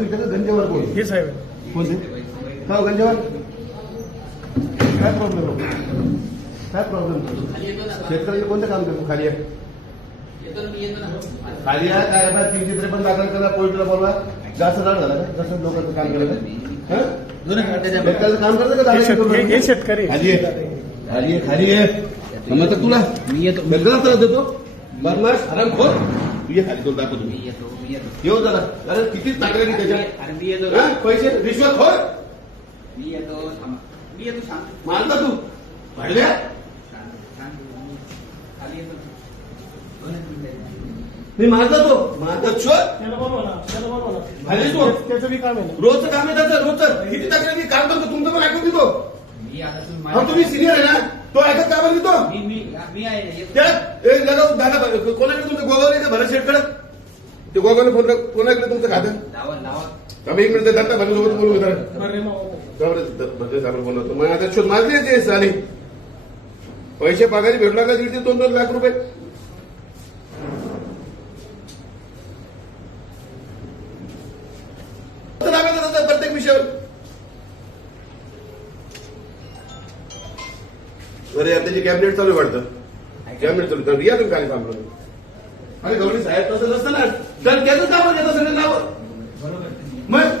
तू विचारलं गंजेवर कोण हे साहेब कोणते का गंजेवर काय प्रॉब्लेम काय प्रॉब्लेम शेतकऱ्याचे कोणतं काम करतो खाली आहे खाली आहे काय आता 353 दाखल करा पोलिसला बोलवा जास्त झालं झालं का कसं लोकांचं काम करायचं शेतकऱ्याचं काम करतं का हे शेतकरी खाली आहे खाली आहे मग तुला मी येतो बेलगाला त्रास देतो बदमाश आराम खोर तू ये खाली तो दाखवतो मी येतो येऊ जरा अरे किती तक्रारी त्याच्या अरे मी येतो पैसे रिश्वत खोर मी येतो थांबा. मी येतो शांत मानता तू भाडव्या शांत खाली येतो 2 मिनिटं. मी मारता तो मारता शोध त्याला बोलवा ना भाजी तो त्याचं बी काम आहे ना. रोजचं काम आहे त्याचं रोजचं किती तक्रारी काम करतो तुमचं पण ऐकून देतो मी आता हा तुम्ही सिनियर आहे ना तो ऐकत का बरं देतो मी आहे येतो. त्या दादा कोणाकडे तुमचं गोगावले का भरत शेटकडे ते गोगावले फोन कोणाकडे तुमचं खातं लावा आम्ही 1 मिनिट दादा भाजीसोबत बोलू जरा बरं मामा. भद्रे साहेब बोलतो मग आता शोध मारले ते साली पैसे पगारी भेटला का 1.5 ते 2 लाख रुपये प्रत्येक विषयावर अरे त्याची कॅबिनेट चालू वाटतं कॅबिनेट चालू तर या तुम्ही काय सांगतो अरे गौरी साहेब तसं नसतं ना तर त्याचं काम घेतं सगळं नाव बरोबर मग